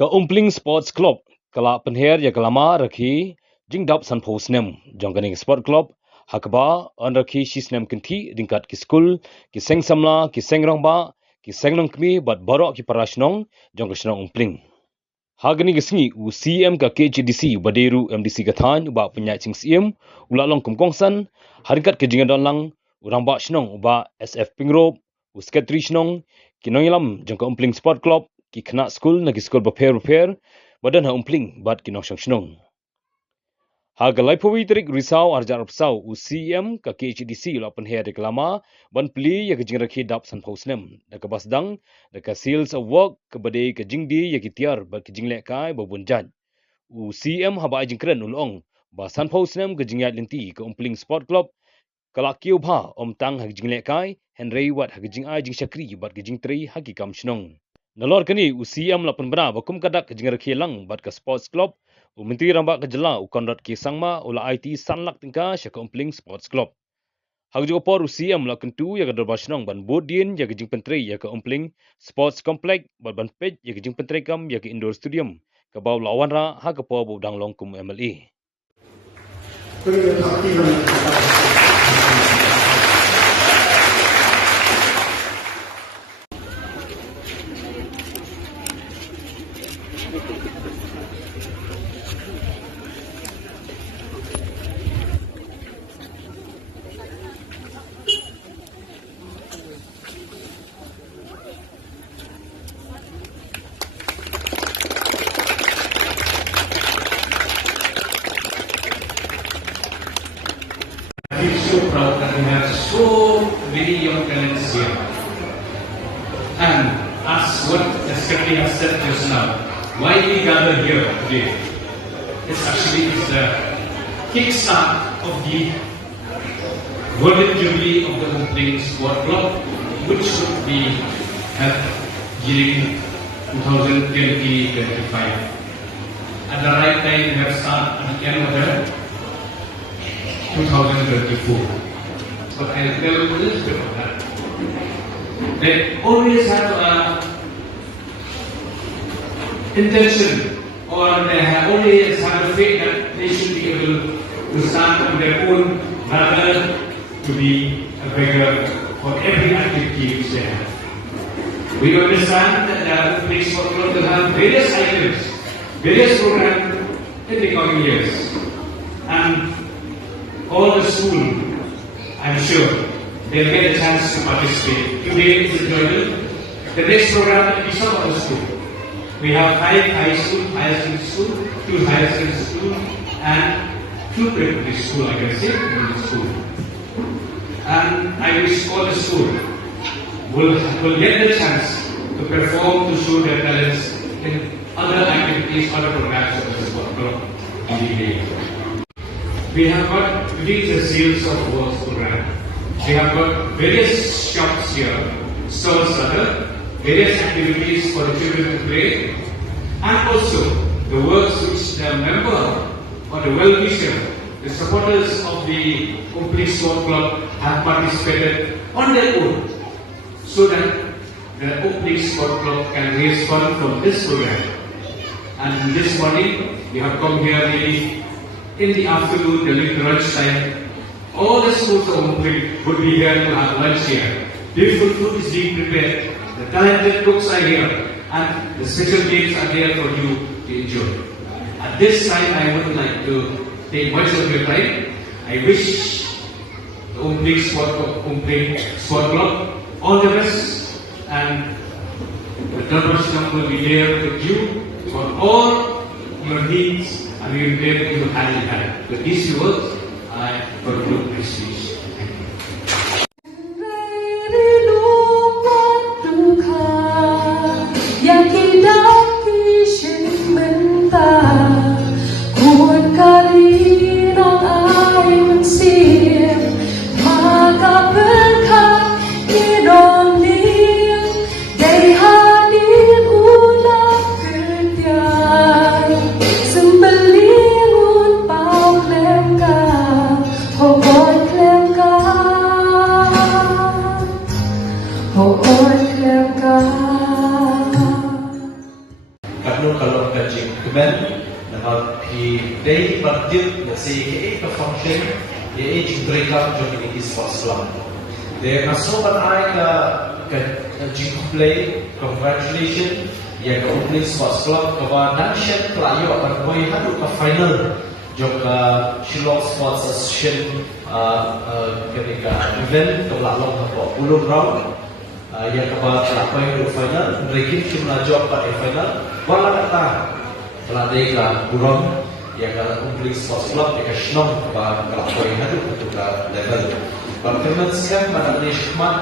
Ka Umpling Sports Club, kala pynher ya lama rakhi jingdap sanpho snem, jongkaning sport club, hakba on rakhi shi snem kinti ringkat ki school, ki seng samla, ki seng Rangbah, ki seng nongkmi bat borok ki parashnong, jongkashnong Umpling. Hagani gesngi u CM ka KCDC baderu MDC kathan uba penyat sing CM ula long kumkongsan harkat ke jingan lang Rangbah shnong uba SF pingrop u secretary shnong kinongilam jongka Umpling Sport Club ki khna school na ki school baper badan ha Umpling bat kinong shnong. Hagalai phawi tarik risau arjar upsau u CM ka KCDC ula penher reklama ban pli ya ke jingrakhi dap san phosnem da ka basdang da ka sales of work ke bade ke jingdi ya ki tiar ba ke jingle kai ba bunjan u CM haba jingkren ulong ba san phosnem ke jingyat linti ke Umpling Sport Club kala kiu bha om tang ha jingle kai henry wat ha jing ai jing shakri bat ke jing tri ha ki kam shnong nalor kani u CM la penbra ba kum kadak ke jingrakhi lang bat ke sports club u Myntri Rangbah kejela u konrat ki sangma ula IT sanlak tingka syaka Umpling Sports Club. Hag juga por UCM la kentu ya kadar basnong ban bodin ya kejing pentri ya ke Umpling Sports Complex ban page ya kejing pentri kam ya ke indoor stadium ke bau lawan ra ha ke po bu dang long kum MLE. I feel so proud that we have so many young talents here. And as what the secretary has said just now, why we gather here today, it's actually the kickstart of the Golden Jubilee of the Umpling Sport Club, which should be held during 2020-25. At the right time, we have started at the end of the 2024. But I'll tell you a little bit of that. They always have intention, or they have always have a faith that they should be able to stand on their own rather to be a beggar for every activity which they have. We understand that the Umpling Sports Club will have various items, various programs in the coming years. And all the school, I'm sure, they'll get a chance to participate. Today is enjoyable. The next program will be some other school. We have 5 high school, higher secondary school, 2 higher secondary school, and 2 primary school, I can say, middle school. And I wish all the school will get the chance to perform, to show their talents in other activities, other programs of the sport club in the day. We have got within the sales of works program. We have got various shops here, stalls rather, various activities for the children to play, and also the works which the member or the well-wisher, the supporters of the Umpling Sport Club have participated on their own, so that the Umpling Sport Club can raise funds from this program. And this morning we have come here really in the afternoon, during the lunch time. All the schools of Umpling would be here to have lunch here. Beautiful food is being prepared. The talented cooks are here, and the special games are there for you to enjoy. At this time, I would like to take much of your time. I wish the Umpling Sport Club all the best, and the Dharmashanam will be there with you for all your needs, and we will be able to hand in hand. With these few words, I conclude my speech. Khubor kalau kajing kemen nama pi day partit ya se ke function ye break up jo ni sports club de kaso ban ai ka jing play congratulations ya ka Umpling Sports Club ka ba nation playo kan boy hadu ka final jo ka Shillong Sports Association ketika event ka lalong ka ulur round ya ka ba ka final breaking jumlah job ka final wala kata telah day ka kurang ya ka Umpling Sports Club ya ka Shillong ka ba ka boy hadu ka level berkenan sekarang pada nishmat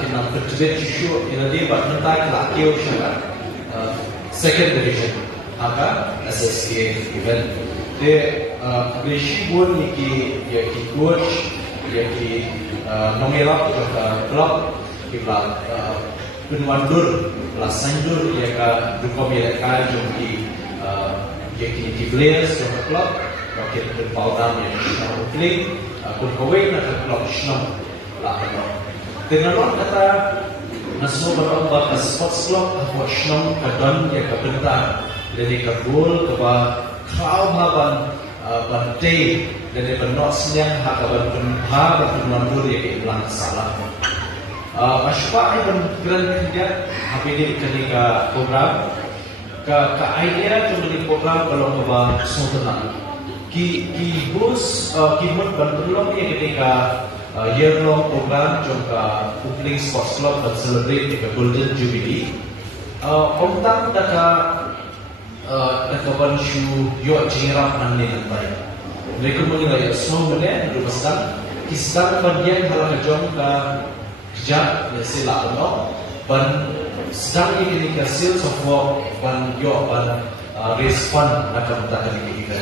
kita berjuang isu ini berhentak lakio syarikat second division aga SSA event de beshi bon ya ki coach ya ki nomera ka club ki la penwandur la sandur ya ka dukom ya ka jumki ya ki players ka club wakil berpautan ya Umpling kun kawin na club snom la no dengan kata Nasmo berubah ke sports club aku senang kadang ya kebentar dari kabul ke crowd ban day dari benok synniang hak ban bermandur ya ke ulang salah masyarakat ban grand kerja habis di ketika program ke idea tu dari program kalau ke sontenang ki bus ki mun ban belum ya ketika year-long program jangka Umpling Sports Club dan celebrate the Golden Jubilee. Ontang daka banshu yo jingrap nanne nantai. Mereka mengira ya semua mana berpesan kisah bagian halang jangka kerja ya sila no ban sedang ini ke sales of work ban yo ban raise fund akan mentakan ini kita.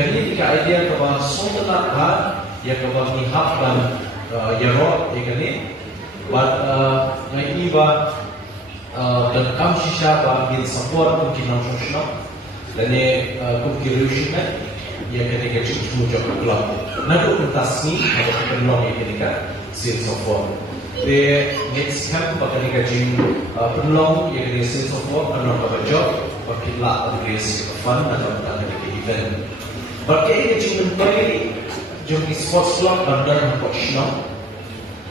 Kali ini idea bahwa semua nak ya kebab ni hak dan yarot ikani but ngai ba dan kam shisha ba bil support mungkin nasional dan ni kumkirushi kan ya ketika cucu jauh club nado tasni atau penolong ya ketika sales support de next camp ba ketika jing penolong ya ketika sales support penolong ba job bakila raise fund atau ketika event bagi jing menpai jumlah sports club bandar profesional,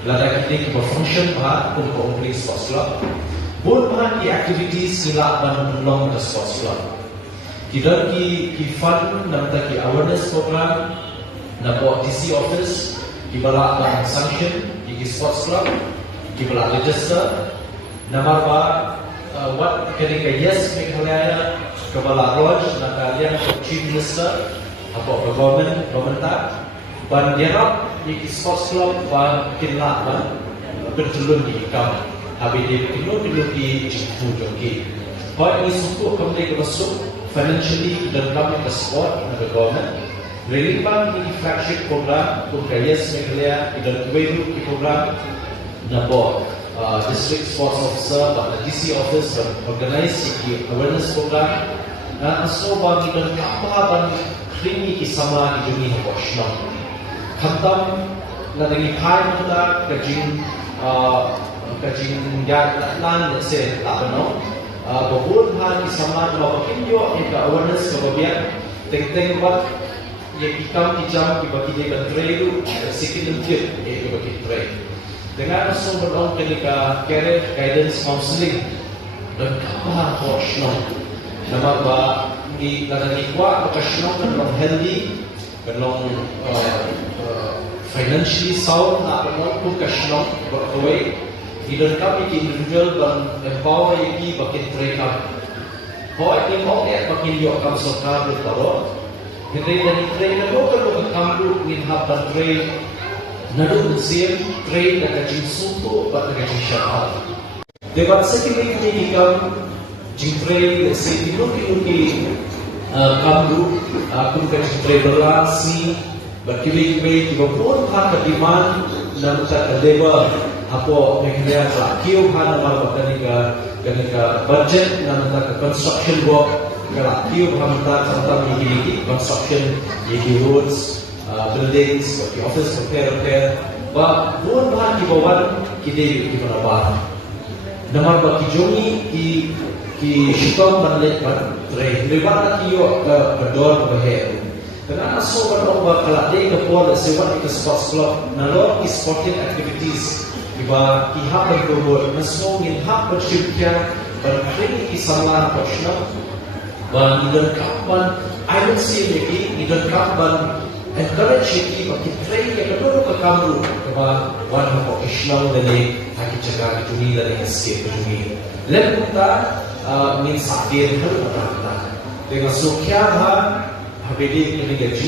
lada kita berfungsi bahan untuk Umpling Sports Club, buat bahan di aktivitas sila bandar long the sports club. Kita ki fund dan ki awareness program, dan buat DC office, kita bala sanction di sports club, kita bala register, nama apa, what ketika yes Meghalaya, kepala lodge, dan kalian chief minister, apa government, pemerintah. Ban diharap di sports club ban kinla ban berjulun di kam habis dia kilo di jitu joki. Kalau ini suku kami ke masuk financially dan kami ke support the government. Reliban ini flagship program untuk yes Meghalaya dan Khubor program nabo district sports officer dan DC office organize the awareness program. Dan so bagi dan kampahan krimi kisama di dunia nasional. Khatam lagi hai kita kajing jatlan se lapano bahun ha di sama dua kinyo eka awareness kebabian teng wat ye ikam kijam kibaki dia trade second tip ye kibaki trade dengan sumber ketika career guidance counseling dan kapan profesional nama ba di lagi kuat profesional dan healthy dan financially sound nak pun kasional berkawai hidup kami individual dan empower yang bakin mereka. Bahawa ini mau lihat bakin yo kam sokar bertaruh. Kita dan kita kalau kamu ingin hapan trade, nado museum trade dan kaji suku pada kaji syarat. Debat sekali ini kam jing trade sehingga kamu aku kaji trade berlasi. Berkili-kili kita pun hak demand dan tak labor apa mengenai lakio hana malah ketika budget dan tak construction work lakio hana tentang ini construction ini roads buildings office repair bah pun hak di bawah kita nambah nama bagi jomi di ki shutong banlek ban tre lewat na kiyo ke bedor behe karena aso ban ba kala de ke pol sewa ke sports club na lo ki sporting activities iba ki hak ban Khubor naso ngin hak ban shirkia ban training ki sama proshna ban idan kapan I would say maybe idan kapan encourage ki ba ki train ke bedor ke kamu ba one professional dari haki jaga juni dari escape juni lem kita min sakit harus dengan sukya ha habedi ini gaji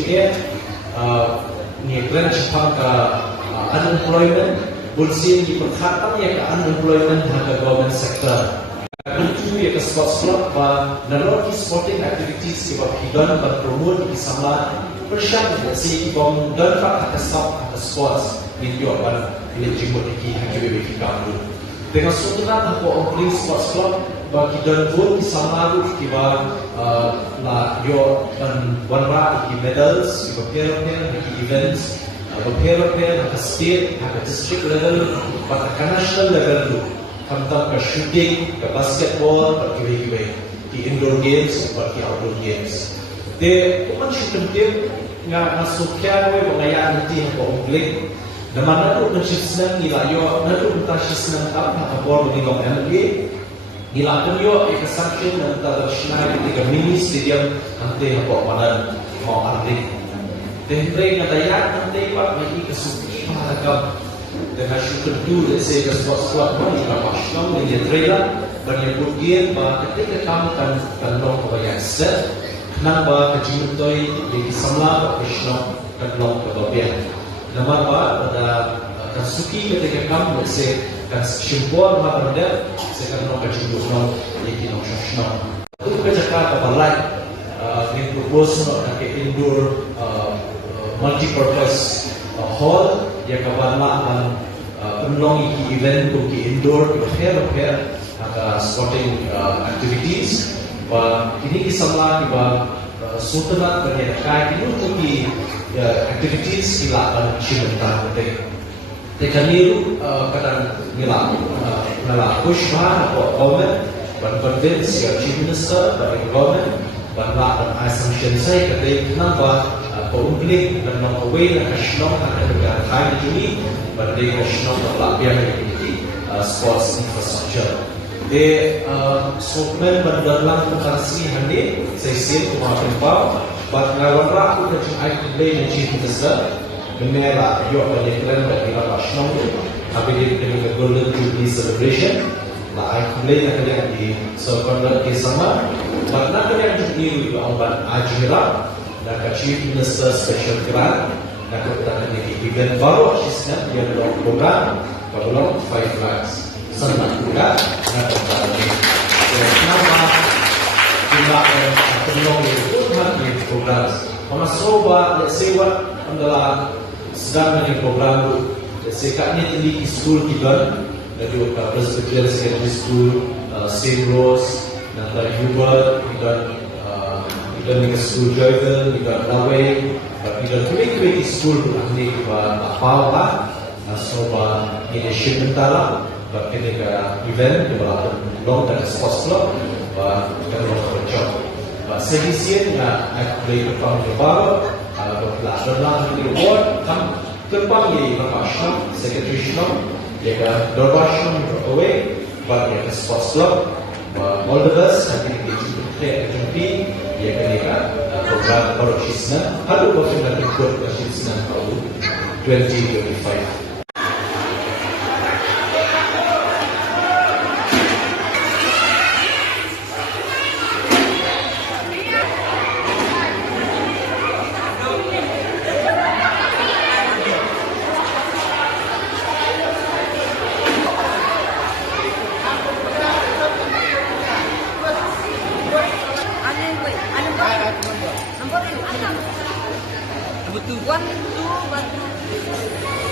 ni kena cepat ke unemployment bulsin di perkhatan ya ke unemployment harga government sector itu ya ke sports club nalor ki sporting activities ki hidan promote ki sama persiap si bom dan pak ke sports di Jawa ini jemput ki hakibi ki kamu dengan sunat apa Umpling Sports Club bagi dan pun sama tu kiba la yo dan warna ki medals ki pair ki events pair ke state ke district level ke national level tu tentang ke shooting ke basketball ke indoor games ke outdoor games de kuman shooting game nga masukya we pengayaan nanti ko Umpling na manado na shisnang nila yo nado ta shisnang up na Khubor ni ngom NBA nila kan yo ikasakin na international tiga mini stadium ante ko manan mo ardi tentre na daya ante pa may ikasuki mahagam dengan syukur tu let's say the sports club ni ka passion ni trailer banyak budget ba ketika kamu kan long kebayang set nang ba kajimtoy di samla professional kan long kebayang nama ba pada kasuki ketika kamu se kan Khubor ma pada se kan no kajimto no yaki no shashna tu kerja ka balai ni propose no ke indoor multi-purpose hall ya kabana dan penlong iki event tu ki indoor fair sporting activities ba ini kisahlah ba sutana bagi kai ini tu ki activities ilakan cimenta tekaniru kadang nila push ba ko government ban convince ya chief minister ba government ban la assumption sai kadai kenapa ko Umpling dan nak away na national ada kai ini ban de national la biar ini sports infrastructure de sokmen ban dalam Khasi hande sai sai kuma pau but ngawan ra aku dah ai play na chief minister menela yo ba de klan ba ila national tapi dia dengan golden jubilee celebration la ai play na kali di so conduct ke sama but nak kali jubilee yo ban ajira dan chief minister special grant nak kita di event baru sisnya dia dalam program kalau 5 lakhs sama juga nak kita nama jumlah penolong itu di program kalau soba let's say what adalah sedang dengan program itu let's say kat ni tinggi school kita dan juga Presbyterian Secondary School St. Rose dan dari Khubor dan dengan school driver, dengan lawai, dengan kulit-kulit school tu ahli kita apa lah, nasoba ini shimmentala, bahkan dengan event dengan long dan sports club, bahkan long kerja. Sedisian dengan aktiviti kepang lebar, berlaku di award, kepang ini berkasih, secretary shop, juga dorbasham away, bahkan sports club, all the best, nanti kita jumpa. Ya ketika program baru sisna, halu kau sudah ikut sisna tahun 2025. Betul. 1, 2, 1.